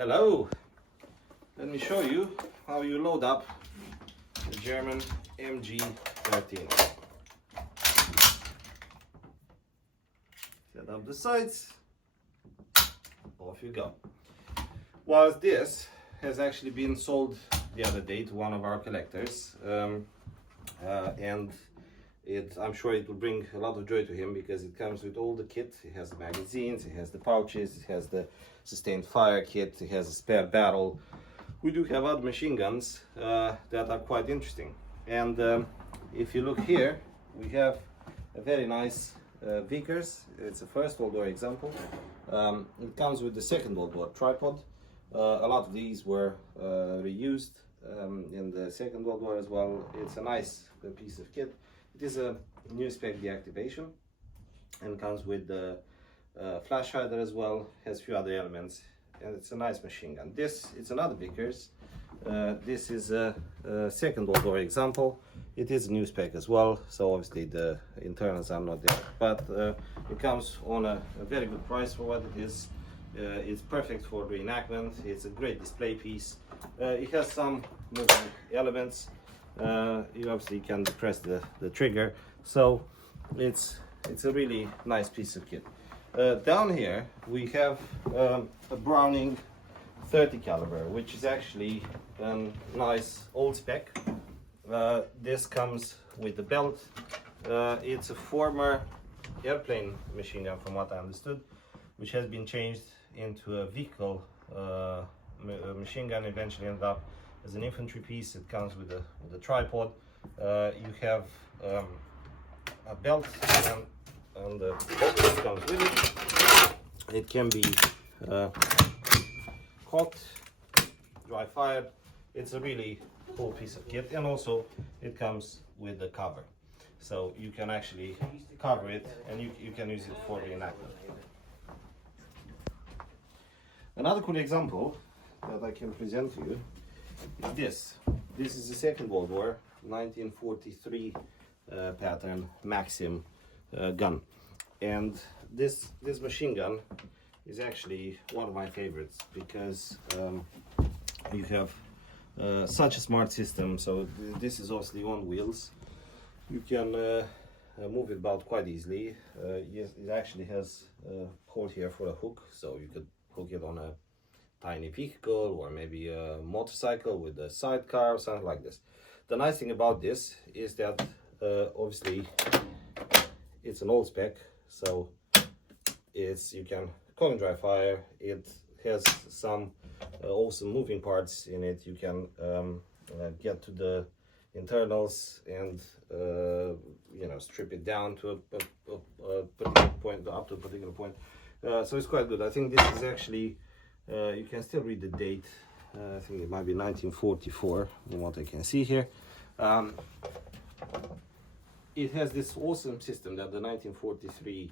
Hello, let me show you how you load up the German MG38. Set up the sights, off you go. While this has actually been sold the other day to one of our collectors, and I'm sure it will bring a lot of joy to him because it comes with all the kit. It has the magazines, it has the pouches, it has the sustained fire kit, it has a spare barrel. We do have other machine guns that are quite interesting. And if you look here, we have a very nice Vickers. It's a First World War example. It comes with the Second World War tripod. A lot of these were reused in the Second World War as well. It's a nice piece of kit. It is a new spec deactivation and comes with the flash hider as well, has a few other elements, and it's a nice machine gun. It's another Vickers. This is a Second World War example. It is a new spec as well, so obviously the internals are not there, but it comes on a very good price for what it is. It's perfect for reenactment. It's a great display piece. It has some moving elements. You obviously can press the trigger, so it's a really nice piece of kit. Down here we have a Browning 30 caliber, which is actually a nice old spec. This comes with the belt. It's a former airplane machine gun, from what I understood, which has been changed into a vehicle machine gun. Eventually ended up as an infantry piece. It comes with a tripod. You have a belt and the box comes with it. It can be cocked, dry fired. It's a really cool piece of kit, and also it comes with the cover, so you can actually cover it and you can use it for reenactment. Another cool example that I can present to you is this. This is the Second World War 1943 pattern Maxim gun, and this machine gun is actually one of my favorites because you have such a smart system. So this is obviously on wheels. You can move it about quite easily. Yes, it actually has a hole here for a hook, so you could hook it on a tiny vehicle or maybe a motorcycle with a sidecar or something like this. The nice thing about this is that obviously it's an old spec, so you can cock and dry fire. It has some awesome moving parts in it. You can get to the internals and strip it down to a particular point, up to a particular point. So it's quite good. I think this is actually you can still read the date. I think it might be 1944 from what I can see here. It has this awesome system that the 1943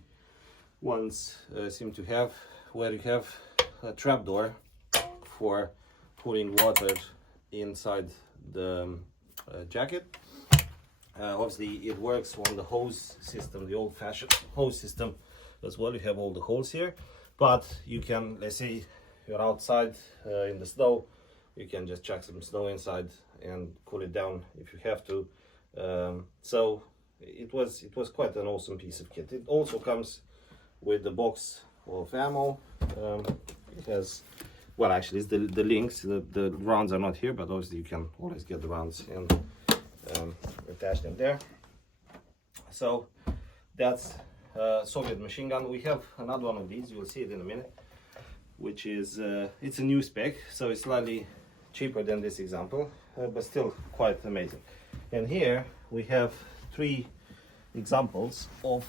ones seem to have, where you have a trapdoor for pouring water inside the jacket. Obviously it works on the hose system, the old-fashioned hose system as well. You have all the holes here, but you can, let's say you're outside in the snow, you can just chuck some snow inside and cool it down if you have to. So it was quite an awesome piece of kit. It also comes with the box of ammo. It has, well, actually it's the links. The rounds are not here, but obviously you can always get the rounds and attach them there. So that's Soviet machine gun. We have another one of these, you will see it in a minute, which is it's a new spec, so it's slightly cheaper than this example, but still quite amazing. And here we have three examples of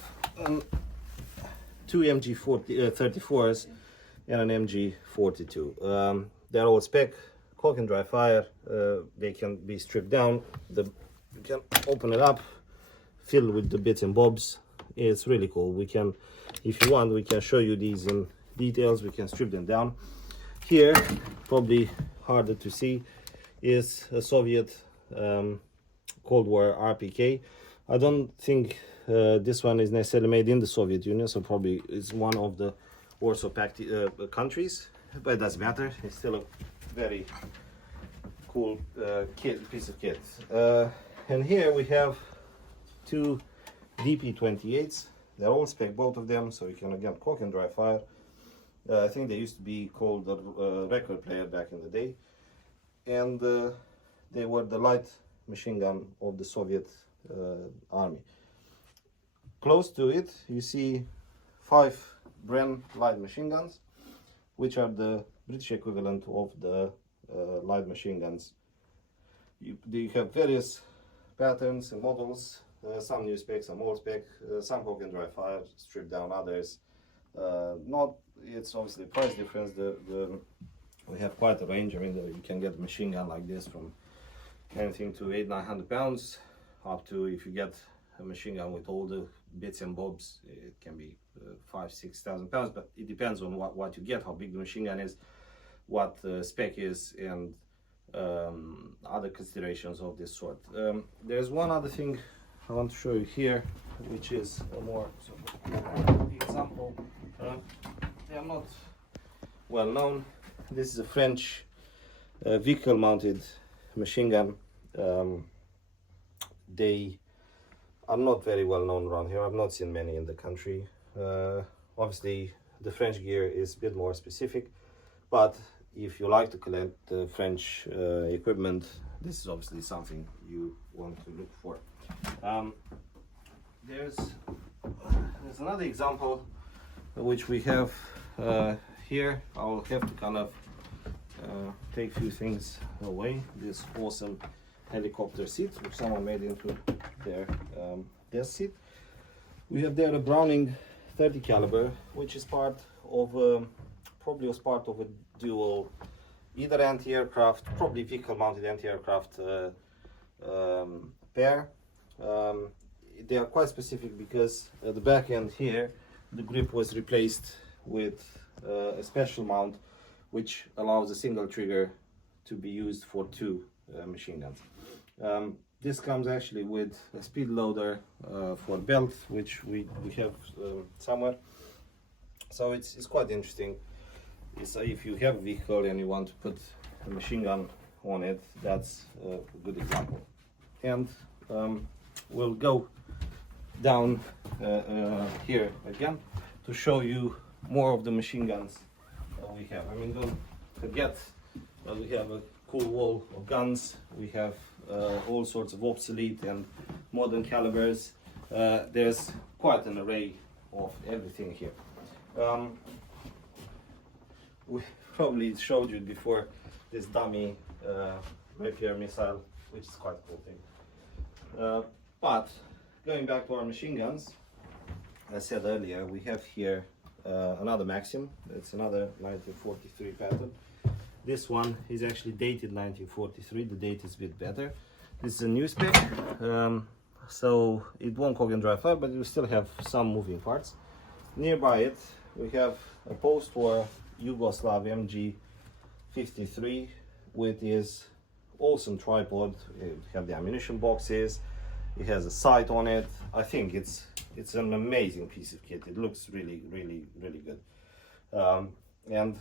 two MG34s and an MG42. They're all spec, cock and dry fire. They can be stripped down. You can open it up, fill with the bits and bobs. It's really cool. We can, if you want, we can show you these in details. We can strip them down. Here, probably harder to see, is a Soviet Cold War RPK. I don't think this one is necessarily made in the Soviet Union, so probably it's one of the Warsaw Pact countries. but it doesn't matter. It's still a very cool piece of kit. And here we have two DP28s. They're all spec, both of them, so you can again cock and dry fire. I think they used to be called the record player back in the day, and they were the light machine gun of the Soviet army. Close to it you see 5 Bren light machine guns, which are the British equivalent of the light machine guns. You have various patterns and models, some new spec, some old spec, some cock and dry fire, stripped down, others not. It's obviously a price difference. We have quite a range. I mean, you can get a machine gun like this from anything to 800-900 pounds up to, if you get a machine gun with all the bits and bobs, it can be 5,000-6,000 pounds, but it depends on what you get, how big the machine gun is, what the spec is, and other considerations of this sort. There's one other thing I want to show you here, which is a more example. They are not well known. This is a French vehicle mounted machine gun. They are not very well known around here. I've not seen many in the country. Obviously the French gear is a bit more specific, but if you like to collect French equipment, this is obviously something you want to look for. There's another example which we have here. I'll have to kind of take a few things away. This awesome helicopter seat which someone made into their desk seat. We have there a Browning 30 caliber, which is part of probably was part of a dual, either anti-aircraft, probably vehicle mounted anti-aircraft pair. They are quite specific because at the back end here the grip was replaced with a special mount which allows a single trigger to be used for 2 machine guns. This comes actually with a speed loader for belt, which we have somewhere. So it's quite interesting. If you have a vehicle and you want to put a machine gun on it, that's a good example. And we'll go down here again to show you more of the machine guns we have. I mean, don't forget that we have a cool wall of guns. We have all sorts of obsolete and modern calibers. There's quite an array of everything here. We probably showed you before this dummy rapier missile, which is quite a cool thing. But going back to our machine guns, as I said earlier, we have here another Maxim. It's another 1943 pattern. This one is actually dated 1943. The date is a bit better. This is a new spec, so it won't cock and dry fire, but you still have some moving parts. Nearby it, we have a post-war Yugoslav MG43 with his awesome tripod. It has the ammunition boxes. It has a sight on it. I think it's an amazing piece of kit. It looks really good. And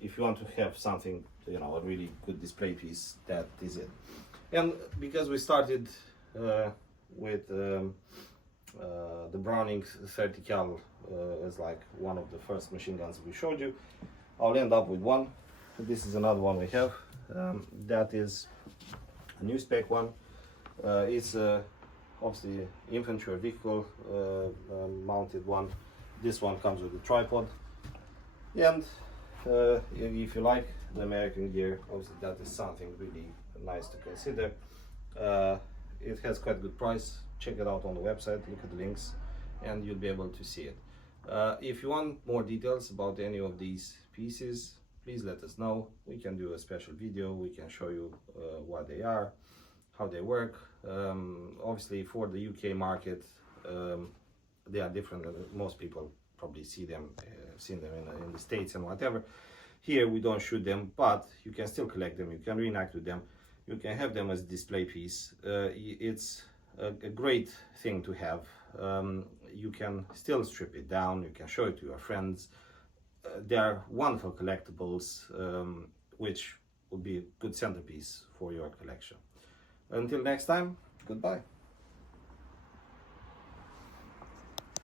if you want to have something, you know, a really good display piece, that is it. And because we started with the Browning 30 cal as like one of the first machine guns we showed you, I'll end up with one. This is another one we have. That is a new spec one. It's obviously infantry vehicle mounted one. This one comes with a tripod. And if you like the American gear, obviously that is something really nice to consider. It has quite a good price. Check it out on the website, look at the links, and you'll be able to see it. If you want more details about any of these pieces, please let us know. We can do a special video. We can show you what they are, how they work. Obviously for the UK market, they are different. Most people probably seen them in the States and whatever. Here we don't shoot them, but you can still collect them. You can reenact with them. You can have them as a display piece. It's a great thing to have. You can still strip it down. You can show it to your friends. they are wonderful collectibles, which would be a good centerpiece for your collection. Until next time, goodbye.